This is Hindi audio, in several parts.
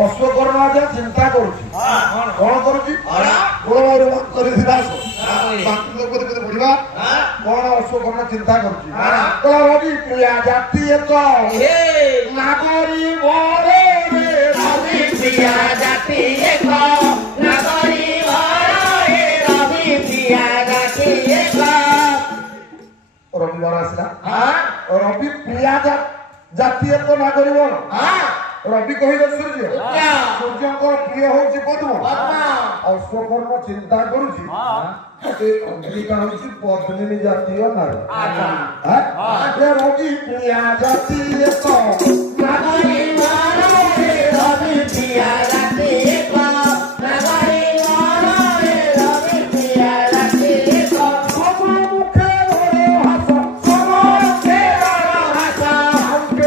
ଅଶ୍ୱକର୍ଣ୍ଣ ଆଜ୍ଞା ଚିନ୍ତା କରୁଛି କଣ କରୁଛି ବୁଝିବା କଣ ଅଶ୍ୱକର୍ଣ୍ଣ ଚିନ୍ତା କରୁଛି ରବି ପ୍ରିୟା ଜାତି ଏକ ନାଗରୀ ବରେ ରବି ପ୍ରିୟା ଜାତି ଏକ ନାଗରୀ ବରେ ରବି ପ୍ରିୟା ଜାତି ଏକ ରବିବାର ଆସିଲା ରବି ପ୍ରିୟା ଜାତି ଏକ ନାଗରୀ ବର रवि कहले सूर्य सूर्यंकर प्रिय होची पद्म अश्वकर्म चिंता करूची अंगिका होची पद्मिनी जातीय नारी अच्छा रवि प्रिया जातीय को नागरी मारो रे रवि प्रिया जातीय को नागरी मारो रे रवि प्रिया जातीय को मुखे रे हस मुखे रे हस हमके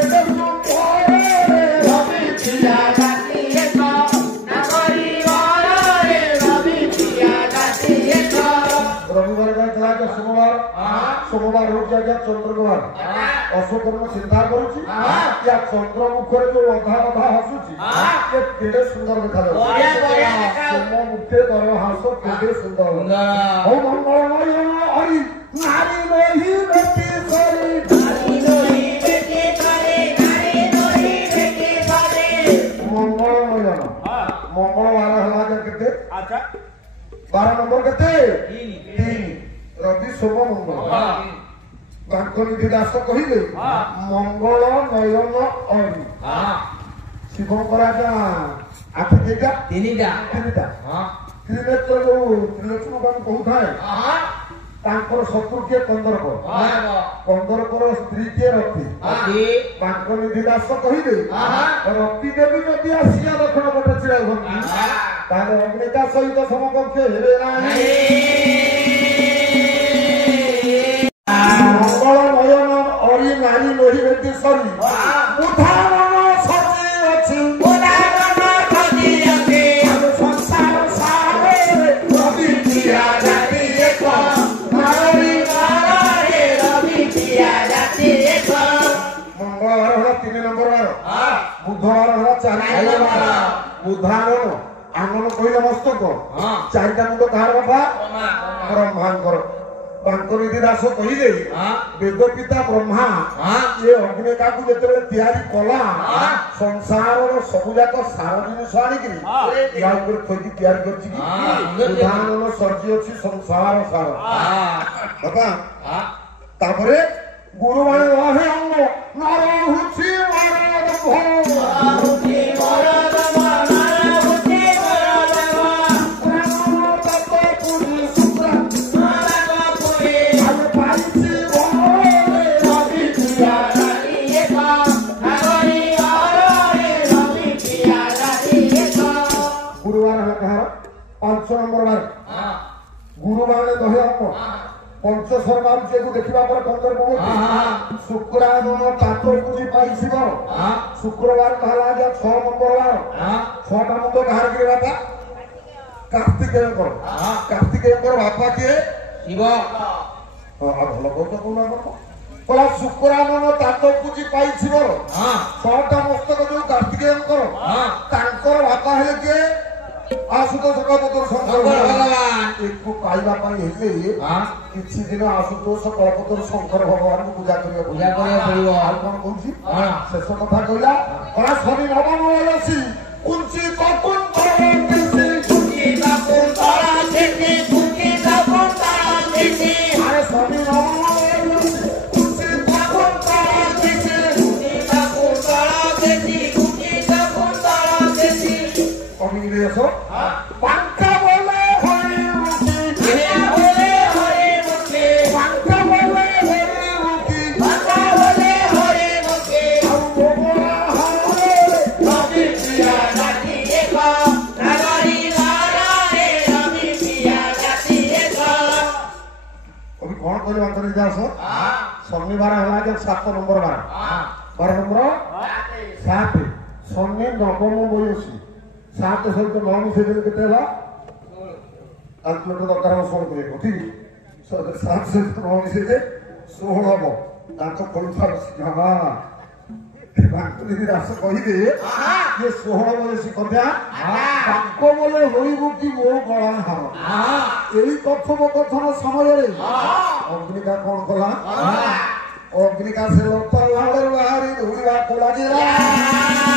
सोमवार हो जाएगा चंद्रवार अशोकर्म चिंता करुची या चंद्र मुखरे जो अधा अधा हसुची ये केडे सुंदर देखा सोम मुखे दर हास केडे सुंदर हो मंगलमय हरि नारी नहीं बेटी सरी नारी नहीं बेटी सरी नारी नहीं बेटी सरी मंगलमय मंगलवार हला केते अच्छा 12 नंबर केते 3 रवि सोम मंगल बांकनिधि दास कहले मंगल नयन अरि शिवंकर आठ केटा तीनटा त्रिनेत्र जो त्रिलोचन बान कहूଥାଏ तांकर शत्रु के कंदरकर स्त्री के रति बांकनिधि दास कहले रति देवी नदी आसिया दक्षिण पटे छिड़ा हुअନ୍ତି ताले अग्निका सहित समकक्ष हेबे नाही मंगल नयन अरि नारी नही बेटी सरी उदाहरण सजी अछि संसार सारे रवि प्रिया जाति एक नारी नारे रवि प्रिया जाति एक मंगलवार होला 3 नंबर वार बुधवार होला 4 नंबर वार बुधानन आंगन कहिला मस्तक चारिटा मुंड कहार बाबा ब्रह्मांकर बांकनिधि दास कहले वेद पिता ब्रह्मा ये अग्निका को जेतबे तयारी कला संसार रो सब जाक सार जिनिस आनी कि या ऊपर खोजी तयारी करछि कि उदाहरण सर्जी अछि संसार सार बाबा तापरे गुरुवार रहे अंग नर हुछि मरद भो हुछि मरद गुरुवार दहे पंचशर मारुचे को देखिबा पर कंदर बोलती शुक्रान तातो पूजी पाइसी बर शुक्रवार कहला जा 6 नंबर वार 6टा मुंड कहार के बापा कार्तिकेयकर बापा के शिव भल कहत कोना बोला शुक्रान तातो पूजी पाइसी बर 6टा मस्तक जो कार्तिकेयकर तांकर बापा हेले के आशुतोष कल्पतर शंकर भगवान एक पाइबा पाई हेले किछि दिन आशुतोष कल्पतर शंकर भगवान को पूजा करियो पड़िबो आ कोन कहछि शेष कथा कहला बड़ा शनि नवम होलसी कुंची ककुन तरंतिसी कुंची ककुन तरंतिसी कुंची ककुन तरंतिसी अरे शनि नवम होलसी कुंची ककुन तरंतिसी कुंची ककुन तरंतिसी कुंची ककुन तरंतिसी इंग्लिश पंका बोले हरि मुखी बोले हरि मुखी पंका बोले हरि मुखी पंका बोले हरि मुखी हम बोला हरे रवि प्रिया जाति एक नागरी मारा रे रवि प्रिया जाति एक अभी कौन कहले अंतर दास शनिवार होला जे 7 नंबर बार 12 नंबर 7 शनि नवम बयसी 7 सहित 9 मिसे के तेला कैलकुलेटर दरकार 16 को ठीक 7 सहित 9 मिसे 16 हबो ताको कोन फार हां ଯଦି ଦାସ କହିବେ ଇଏ 16 ବୟସୀ କନ୍ୟା ତାଙ୍କ ବୋଲେ ହୋଇବୁ କି ମୋ ଗଳା ହାର। ଏଇ କଥୋପକଥନ ସମୟରେ ଅଗ୍ନିକା କଣ କଲା? ଅଗ୍ନିକା ସେ ଲତା ଭାବରେ ବାହାରି ଦୌଡ଼ିବାକୁ ଲାଗିଲା।